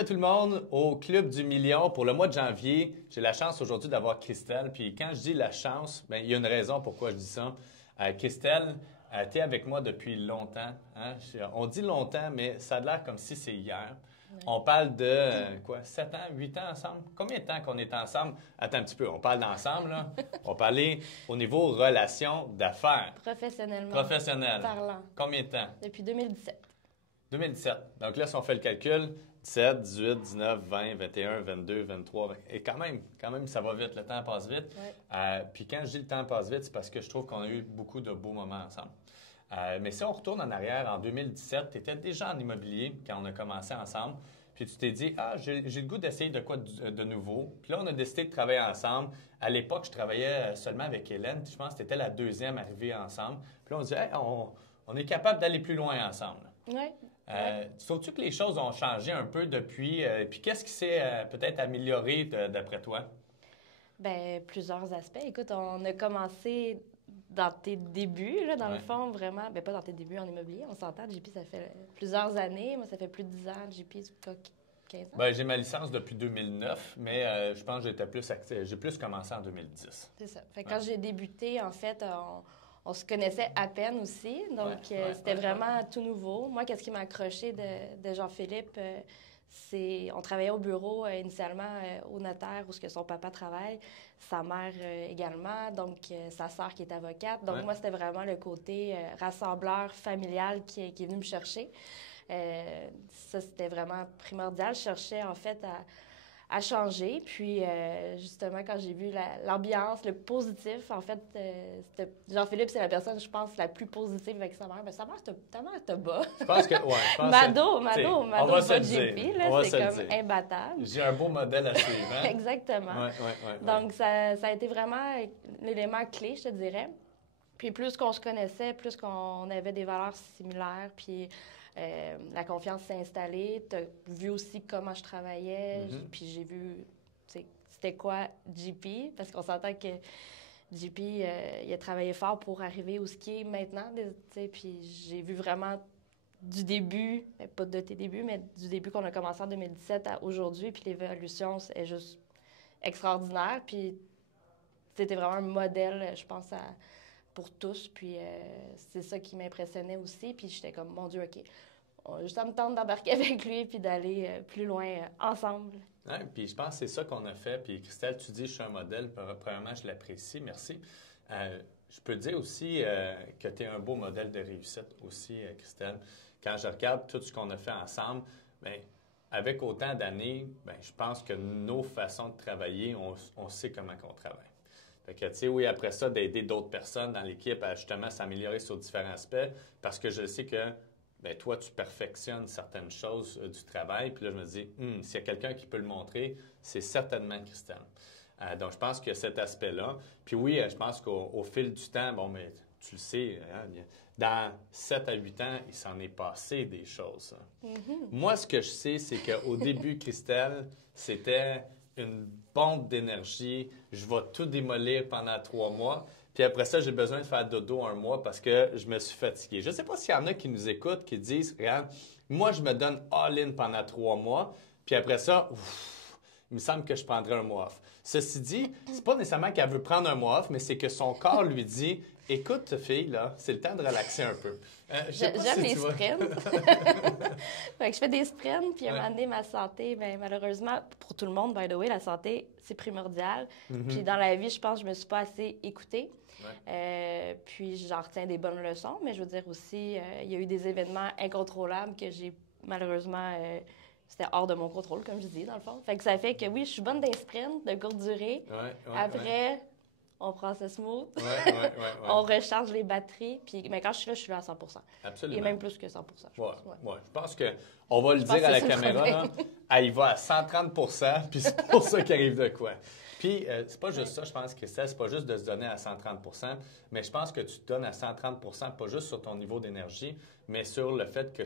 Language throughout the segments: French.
à tout le monde au Club du Million. Pour le mois de janvier, j'ai la chance aujourd'hui d'avoir Christelle. Puis quand je dis la chance, bien, il y a une raison pourquoi je dis ça. Christelle, tu es avec moi depuis longtemps. Hein? On dit longtemps, mais ça a l'air comme si c'est hier. Ouais. On parle de, 7 ans, 8 ans ensemble? Combien de temps qu'on est ensemble? Attends un petit peu, on parle d'ensemble, là. On parlait au niveau relations d'affaires. Professionnellement. Professionnel. Parlant. Combien de temps? Depuis 2017. 2017. Donc là, si on fait le calcul, 17, 18, 19, 20, 21, 22, 23, 20. Et quand même, ça va vite. Le temps passe vite. Ouais. Puis quand je dis le temps passe vite, c'est parce que je trouve qu'on a eu beaucoup de beaux moments ensemble. Mais si on retourne en arrière, en 2017, tu étais déjà en immobilier quand on a commencé ensemble. Puis tu t'es dit, j'ai le goût d'essayer de quoi de nouveau. Puis là, on a décidé de travailler ensemble. À l'époque, je travaillais seulement avec Hélène. Je pense que c'était la deuxième arrivée ensemble. Puis là, on dit, hey, on est capable d'aller plus loin ensemble. Oui. Trouves-tu que les choses ont changé un peu depuis? Puis qu'est-ce qui s'est peut-être amélioré d'après toi? Bien, plusieurs aspects. Écoute, on a commencé dans tes débuts, là, dans le fond, vraiment. Bien, pas dans tes débuts en immobilier. On s'entend, JP, ça fait plusieurs années. Moi, ça fait plus de 10 ans. JP, 15 ans. Bien, j'ai ma licence depuis 2009, mais je pense que j'ai plus commencé en 2010. C'est ça. Fait que quand j'ai débuté, en fait, on se connaissait à peine aussi, donc c'était vraiment tout nouveau. Moi, qu'est-ce qui m'a accroché de Jean-Philippe, c'est... On travaillait au bureau initialement au notaire où son papa travaille, sa mère également, donc sa sœur qui est avocate. Donc moi, c'était vraiment le côté rassembleur familial qui est venu me chercher. Ça, c'était vraiment primordial. Je cherchais, en fait, à changer. Puis, justement, quand j'ai vu l'ambiance, le positif, en fait, Jean-Philippe, c'est la personne, je pense, la plus positive avec sa mère. Mais ta mère te bat. Je pense que, Mado, pas JP, là, c'est comme dire. Imbattable. J'ai un beau modèle à suivre. Hein? Exactement. Donc, ça a été vraiment l'élément clé, je te dirais. Puis, plus qu'on se connaissait, plus qu'on avait des valeurs similaires, puis... la confiance s'est installée. Tu as vu aussi comment je travaillais. Puis j'ai vu c'était quoi JP. Parce qu'on s'entend que JP, il a travaillé fort pour arriver où ce qui est maintenant. Puis j'ai vu vraiment du début, pas de tes débuts, mais du début qu'on a commencé en 2017 à aujourd'hui. Puis l'évolution est juste extraordinaire. Puis c'était vraiment un modèle, je pense, pour tous. Puis c'est ça qui m'impressionnait aussi. Puis j'étais comme, mon Dieu, OK. Ça me tente d'embarquer avec lui puis d'aller plus loin ensemble. Oui, puis je pense que c'est ça qu'on a fait. Puis Christelle, tu dis, je suis un modèle. Premièrement, je l'apprécie. Merci. Je peux dire aussi que tu es un beau modèle de réussite aussi, Christelle. Quand je regarde tout ce qu'on a fait ensemble, bien, avec autant d'années, bien, je pense que nos façons de travailler, on sait comment on travaille. Fait que, tu sais, oui, après ça, d'aider d'autres personnes dans l'équipe à justement s'améliorer sur différents aspects, parce que je sais que, bien, toi, tu perfectionnes certaines choses du travail. Puis là, je me dis, s'il y a quelqu'un qui peut le montrer, c'est certainement Christelle. Donc, je pense qu'il y a cet aspect-là. Puis oui, je pense qu'au fil du temps, bon, mais tu le sais, hein, dans 7 à 8 ans, il s'en est passé des choses. Moi, ce que je sais, c'est qu'au début, Christelle, c'était une bombe d'énergie. Je vais tout démolir pendant 3 mois. Puis après ça, j'ai besoin de faire dodo 1 mois parce que je me suis fatigué. Je ne sais pas s'il y en a qui nous écoutent, qui disent, regarde, moi, je me donne all-in pendant 3 mois. Puis après ça, il me semble que je prendrai 1 mois off. Ceci dit, c'est pas nécessairement qu'elle veut prendre 1 mois off, mais c'est que son corps lui dit, écoute, fille, là, c'est le temps de relaxer un peu. J'aime les sprints. Fait que je fais des sprints, puis à un moment donné, ma santé, bien, malheureusement, pour tout le monde, by the way, la santé, c'est primordial. Puis dans la vie, je pense que je me suis pas assez écoutée. Puis j'en retiens des bonnes leçons, mais je veux dire aussi, il y a eu des événements incontrôlables que j'ai malheureusement... c'était hors de mon contrôle, comme je dis, dans le fond. Fait que ça fait que oui, je suis bonne des sprints de courte durée. Après... On prend ça smooth. On recharge les batteries. Puis, mais quand je suis là à 100 %. Absolument. Et même plus que 100 je pense. Je pense qu'on va le dire à la caméra. Là, elle va à 130 % puis c'est pour ça qu'il arrive de quoi. Puis, c'est pas juste ça, je pense, Christelle, c'est pas juste de se donner à 130 %, mais je pense que tu te donnes à 130 % pas juste sur ton niveau d'énergie, mais sur le fait que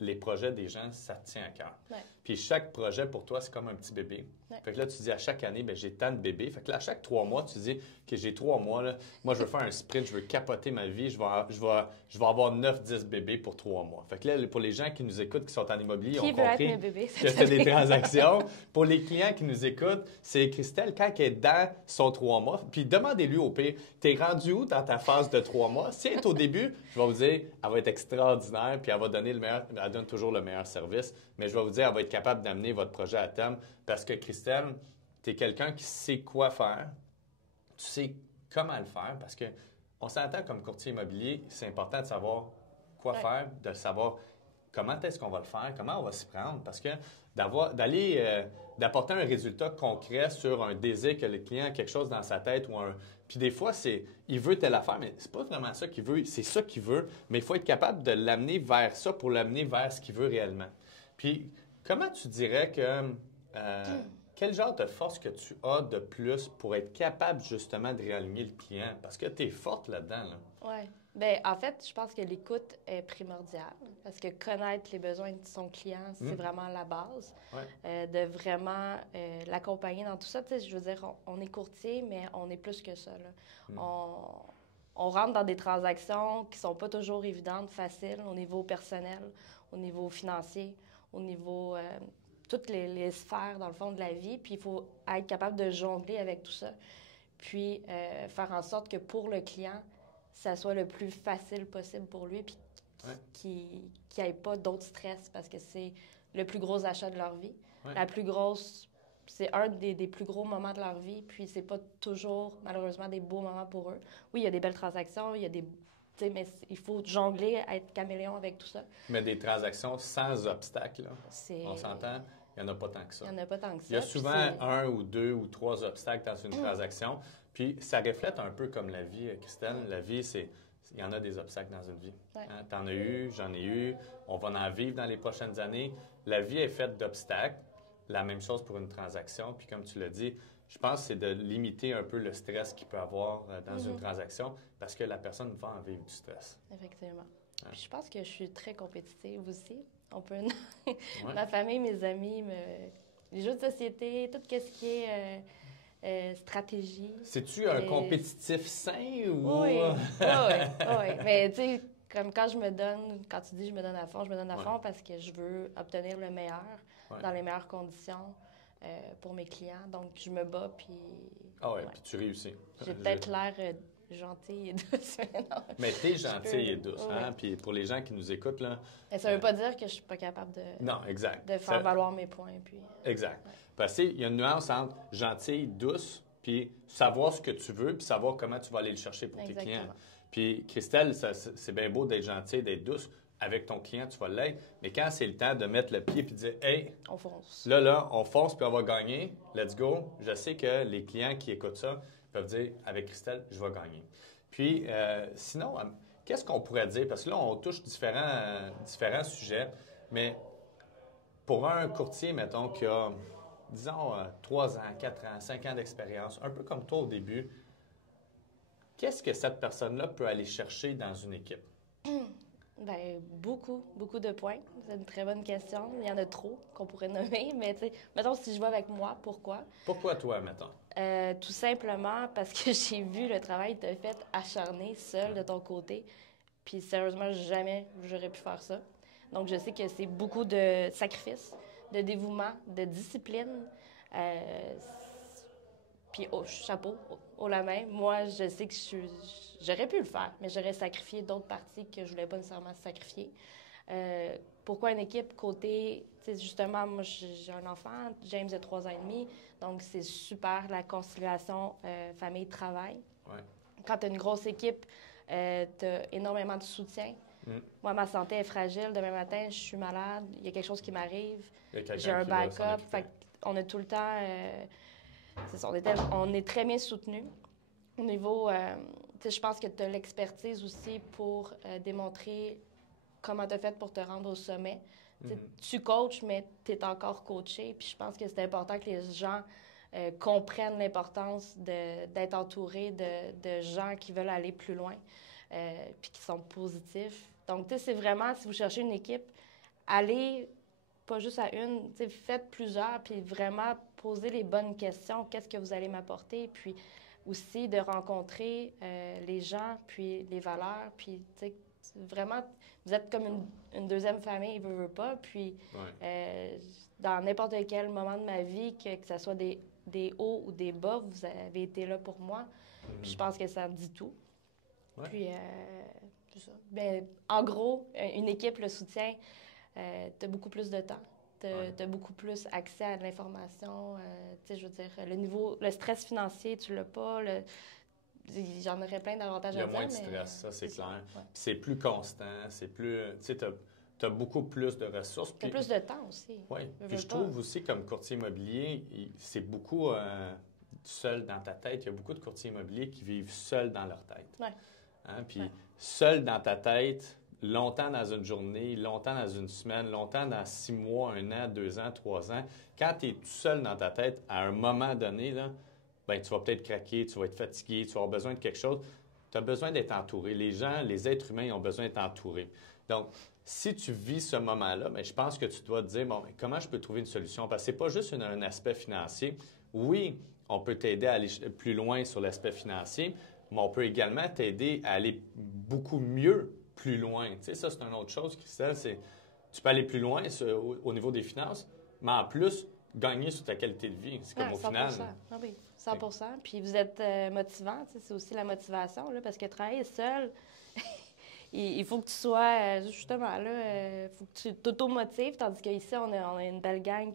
les projets des gens, ça te tient à cœur. Ouais. Puis chaque projet, pour toi, c'est comme un petit bébé. Ouais. Fait que là, tu dis à chaque année, bien, j'ai tant de bébés. Fait que là, à chaque 3 mois, tu dis que j'ai 3 mois, là, moi, je veux faire un sprint, je veux capoter ma vie, je vais avoir 9-10 bébés pour 3 mois. Fait que là, pour les gens qui nous écoutent, qui sont en immobilier, Qui ont veut être compris mes bébés, que c'est des transactions. Pour les clients qui nous écoutent, c'est Christelle, quand elle est dans son 3 mois, puis demandez-lui au pire, t'es rendu où dans ta phase de 3 mois? Si elle est au début, je vais vous dire, elle va être extraordinaire, puis elle va donner le meilleur, elle donne toujours le meilleur service, mais je vais vous dire, elle va être capable d'amener votre projet à terme, parce que Christelle, tu es quelqu'un qui sait quoi faire, tu sais comment le faire, parce que on s'entend comme courtier immobilier, c'est important de savoir quoi faire, de savoir comment est-ce qu'on va le faire, comment on va s'y prendre, parce que d'apporter un résultat concret sur un désir que le client a quelque chose dans sa tête ou un... Puis des fois, il veut telle affaire, mais c'est pas vraiment ça qu'il veut, c'est ça qu'il veut, mais il faut être capable de l'amener vers ça pour l'amener vers ce qu'il veut réellement. Puis, comment tu dirais que... quel genre de force que tu as de plus pour être capable justement de réaligner le client? Parce que tu es forte là-dedans. Là. Oui. Bien, en fait, je pense que l'écoute est primordiale parce que connaître les besoins de son client, c'est vraiment la base. Ouais. De vraiment l'accompagner dans tout ça. Tu sais, je veux dire, on est courtier, mais on est plus que ça. Là. On rentre dans des transactions qui sont pas toujours évidentes, faciles au niveau personnel, au niveau financier, au niveau... toutes les sphères, dans le fond, de la vie. Puis, il faut être capable de jongler avec tout ça. Puis, faire en sorte que pour le client, ça soit le plus facile possible pour lui, puis qu'il n'y ait pas d'autres stress, parce que c'est le plus gros achat de leur vie. Ouais. La plus grosse... C'est un des plus gros moments de leur vie, puis c'est pas toujours, malheureusement, des beaux moments pour eux. Oui, il y a des belles transactions, il y a des... mais il faut jongler, être caméléon avec tout ça. Mais des transactions sans obstacles, là. On s'entend? Il n'y en a pas tant que ça. Il n'y en a pas tant que ça. Il y a souvent 1 ou 2 ou 3 obstacles dans une transaction. Puis ça reflète un peu comme la vie, Christelle. La vie, il y en a des obstacles dans une vie. Ouais. Hein? T'en as eu, j'en ai eu. On va en vivre dans les prochaines années. La vie est faite d'obstacles. La même chose pour une transaction. Puis comme tu l'as dit, je pense que c'est de limiter un peu le stress qu'il peut avoir dans une transaction parce que la personne va en vivre du stress. Effectivement. Ouais. Puis je pense que je suis très compétitive aussi. On peut... Ma famille, mes amis, les jeux de société, tout ce qui est stratégie. C'est-tu un compétitif sain ou... Oui, oui. Mais tu sais, comme quand tu dis je me donne à fond, je me donne à fond parce que je veux obtenir le meilleur dans les meilleures conditions pour mes clients. Donc, je me bats, puis... Ah oui, puis tu réussis. J'ai peut-être l'air... gentille et douce. Mais t'es gentille et douce, hein? Puis pour les gens qui nous écoutent, là... Et ça veut pas dire que je suis pas capable de... Non, exact. De faire valoir mes points, puis... Exact. Parce qu'il y a une nuance entre gentille, douce, puis savoir ce que tu veux, puis savoir comment tu vas aller le chercher pour tes clients. Puis Christelle, c'est bien beau d'être gentille, d'être douce. Avec ton client, tu vas l'être. Mais quand c'est le temps de mettre le pied puis de dire « Hey, on fonce. Là, on fonce puis on va gagner. Let's go. » Je sais que les clients qui écoutent ça peuvent dire « Avec Christelle, je vais gagner. » Puis, sinon, qu'est-ce qu'on pourrait dire? Parce que là, on touche différents sujets. Mais pour un courtier, mettons, qui a, disons, 3 ans, 4 ans, 5 ans d'expérience, un peu comme toi au début, qu'est-ce que cette personne-là peut aller chercher dans une équipe? Bien, beaucoup de points. C'est une très bonne question. Il y en a trop qu'on pourrait nommer, mais tu sais, mettons, si je vais avec moi, pourquoi? Pourquoi toi, mettons? Tout simplement parce que j'ai vu le travail que tu as fait acharné, seul, de ton côté. Puis sérieusement, jamais j'aurais pu faire ça. Donc, je sais que c'est beaucoup de sacrifices, de dévouement, de discipline. Puis, chapeau, haut la main. Moi, je sais que j'aurais pu le faire, mais j'aurais sacrifié d'autres parties que je voulais pas nécessairement sacrifier. Pourquoi une équipe côté... Justement, moi, j'ai un enfant, James a 3 ans et demi, donc c'est super la conciliation famille-travail. Ouais. Quand tu as une grosse équipe, tu as énormément de soutien. Moi, ma santé est fragile. Demain matin, je suis malade, il y a quelque chose qui m'arrive, j'ai un backup. Fait on a tout le temps... c'est ça, on est très bien soutenus. Au niveau, je pense que tu as l'expertise aussi pour démontrer comment tu as fait pour te rendre au sommet. Tu coaches, mais tu es encore coaché. Puis je pense que c'est important que les gens comprennent l'importance d'être entouré de gens qui veulent aller plus loin puis qui sont positifs. Donc, c'est vraiment, si vous cherchez une équipe, allez pas juste à une, faites plusieurs, puis vraiment poser les bonnes questions. Qu'est-ce que vous allez m'apporter? Puis aussi de rencontrer les gens, puis les valeurs, puis vraiment, vous êtes comme une deuxième famille, veut pas. Puis dans n'importe quel moment de ma vie, que ce soit des hauts ou des bas, vous avez été là pour moi. Puis je pense que ça dit tout. Ouais. Puis, c'est ça. Bien, en gros, une équipe le soutient. Tu as beaucoup plus de temps. Tu as beaucoup plus accès à l'information. Je veux dire, le stress financier, tu l'as pas. J'en aurais plein d'avantages à dire. Il y a moins de stress, ça, c'est clair. Ouais. Puis c'est plus constant, c'est plus... Tu sais, tu as beaucoup plus de ressources. Tu as plus de temps aussi. Oui. Puis je trouve aussi, comme courtier immobilier, c'est beaucoup seul dans ta tête. Il y a beaucoup de courtiers immobiliers qui vivent seuls dans leur tête. Oui. Hein? Puis seul dans ta tête, longtemps dans une journée, longtemps dans une semaine, longtemps dans 6 mois, 1 an, 2 ans, 3 ans, quand tu es tout seul dans ta tête, à un moment donné, là, ben, tu vas peut-être craquer, tu vas être fatigué, tu vas avoir besoin de quelque chose. Tu as besoin d'être entouré. Les gens, les êtres humains, ils ont besoin d'être entourés. Donc, si tu vis ce moment-là, bien, je pense que tu dois te dire, bon, comment je peux trouver une solution? Parce que ce n'est pas juste un aspect financier. Oui, on peut t'aider à aller plus loin sur l'aspect financier, mais on peut également t'aider à aller beaucoup mieux plus loin. Tu sais, ça, c'est une autre chose, Christelle, c'est tu peux aller plus loin au niveau des finances, mais en plus, gagner sur ta qualité de vie. C'est comme au 100%. final. Ah oui, 100%. Puis vous êtes motivant, c'est aussi la motivation, là, parce que travailler seul, il faut que tu sois, justement, là, il faut que tu t'auto-motives, tandis qu'ici, on a une belle gang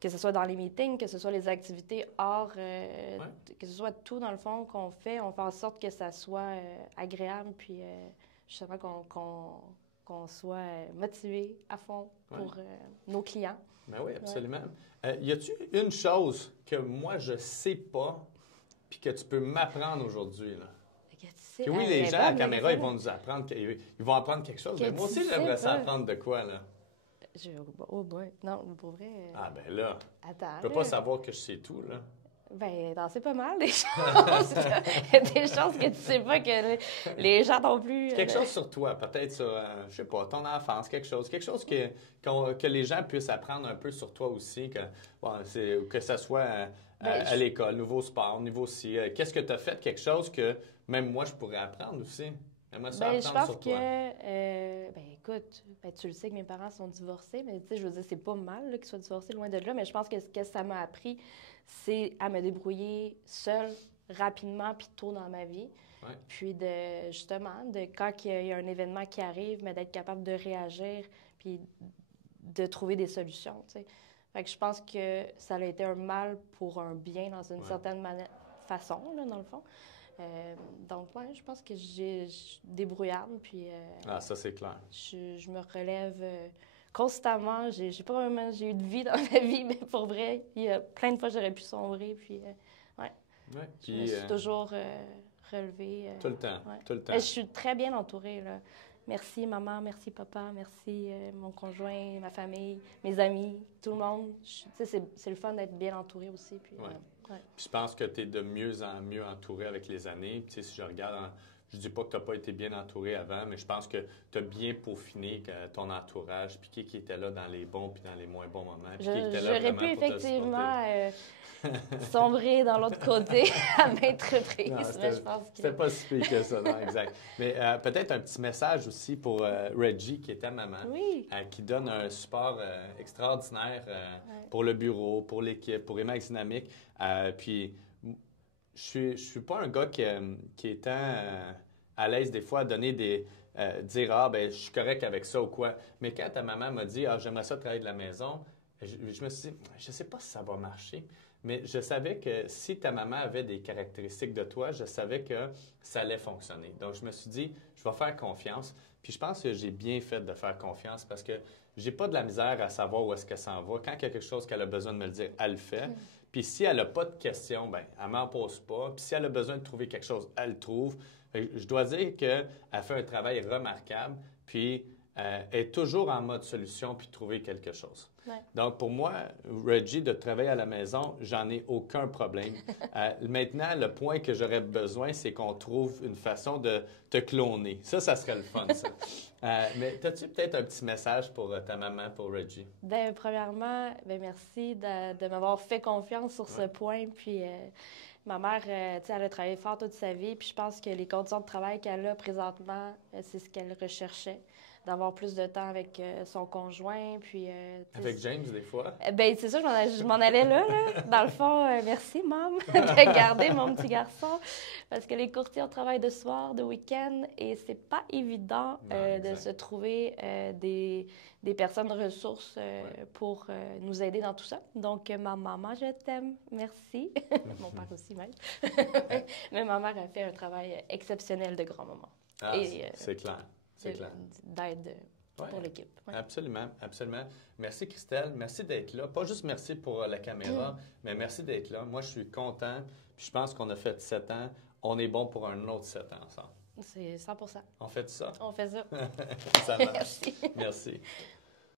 que ce soit dans les meetings, que ce soit les activités hors, que ce soit tout, dans le fond, qu'on fait, on fait en sorte que ça soit agréable, puis justement qu'on soit motivé à fond pour nos clients. Ben oui, absolument. Y a-t-il une chose que moi, je ne sais pas puis que tu peux m'apprendre aujourd'hui, là? Que oui, les gens à la caméra, ils vont nous apprendre, ils vont apprendre quelque chose. Mais moi aussi, j'aimerais ça apprendre de quoi, là? Oh boy. Non, pour vrai... Ah ben là, attends, je peux pas savoir que je sais tout, là. Ben, c'est pas mal, des choses. Il y a des choses que tu sais pas que les gens non plus... Quelque chose sur toi, peut-être sur, je sais pas, ton enfance, quelque chose que les gens puissent apprendre un peu sur toi aussi, que ça soit à l'école, nouveau sport, nouveau ci. Qu'est-ce que tu as fait? Quelque chose que même moi, je pourrais apprendre aussi. J'aimerais ça apprendre sur toi. Je pense que, écoute, tu le sais que mes parents sont divorcés, mais tu sais, je veux dire, c'est pas mal qu'ils soient divorcés, loin de là, mais je pense que ce que ça m'a appris, c'est à me débrouiller seule, rapidement, puis tôt dans ma vie. Ouais. Puis justement, quand il y a un événement qui arrive, mais d'être capable de réagir, puis de trouver des solutions, tu sais. Fait que je pense que ça a été un mal pour un bien, dans une certaine façon, là, dans le fond. Donc, je pense que j'ai débrouillarde, puis... ça, c'est clair. Je me relève constamment. J'ai pas vraiment... J'ai eu de vie dans ma vie, mais pour vrai, il y a plein de fois, j'aurais pu sombrer, puis... Je me suis toujours relevée. Tout le temps, tout le temps. Je suis très bien entourée, là. Merci, maman, merci, papa, merci, mon conjoint, ma famille, mes amis, tout le monde. C'est le fun d'être bien entourée aussi, puis... Puis je pense que tu es de mieux en mieux entouré avec les années. Puis, si je regarde, je dis pas que tu n'as pas été bien entouré avant, mais je pense que tu as bien peaufiné ton entourage, puis qui était là dans les bons puis dans les moins bons moments. J'aurais pu effectivement sombrer dans l'autre côté à maintes reprises, mais je pense que... C'était pas si pire que ça, non, exact. Mais peut-être un petit message aussi pour Reggie, qui est ta maman, qui donne un support extraordinaire pour le bureau, pour l'équipe, pour Remax Dynamique. Puis, je suis pas un gars qui est tant à l'aise des fois à donner dire je suis correct avec ça ou quoi. Mais quand ta maman m'a dit j'aimerais ça travailler de la maison, je me suis dit je sais pas si ça va marcher. Mais je savais que si ta maman avait des caractéristiques de toi, je savais que ça allait fonctionner. Donc, je me suis dit, je vais faire confiance. Puis, je pense que j'ai bien fait de faire confiance parce que j'ai pas de la misère à savoir où est-ce qu'elle s'en va. Quand il y a quelque chose qu'elle a besoin de me le dire, elle le fait. Puis, si elle n'a pas de questions, bien, elle m'en pose pas. Puis, si elle a besoin de trouver quelque chose, elle le trouve. Je dois dire qu'elle fait un travail remarquable. Puis, est toujours en mode solution puis trouver quelque chose. Ouais. Donc, pour moi, Reggie, de travailler à la maison, j'en ai aucun problème. Maintenant, le point que j'aurais besoin, c'est qu'on trouve une façon de te cloner. Ça serait le fun, ça. Mais as-tu peut-être un petit message pour ta maman, pour Reggie? Bien, premièrement, merci de m'avoir fait confiance sur ce point. Puis, ma mère, elle a travaillé fort toute sa vie. Puis, je pense que les conditions de travail qu'elle a présentement, c'est ce qu'elle recherchait. D'avoir plus de temps avec son conjoint, puis... avec James, des fois? Bien, c'est ça, je m'en allais là. Dans le fond, merci, maman, de garder mon petit garçon. Parce que les courtiers, on travaille de soir, de week-end, et c'est pas évident de se trouver des personnes ressources pour nous aider dans tout ça. Donc, ma maman, je t'aime. Merci. Mon père aussi, même. Mais ma mère a fait un travail exceptionnel de grand-maman. Ah, c'est clair. D'aide pour l'équipe. Ouais. Absolument, absolument. Merci, Christelle. Merci d'être là. Pas juste merci pour la caméra, mais merci d'être là. Moi, je suis content. Puis je pense qu'on a fait 7 ans. On est bon pour un autre 7 ans ensemble. C'est 100%. On fait ça? On fait ça. Ça marche. Merci.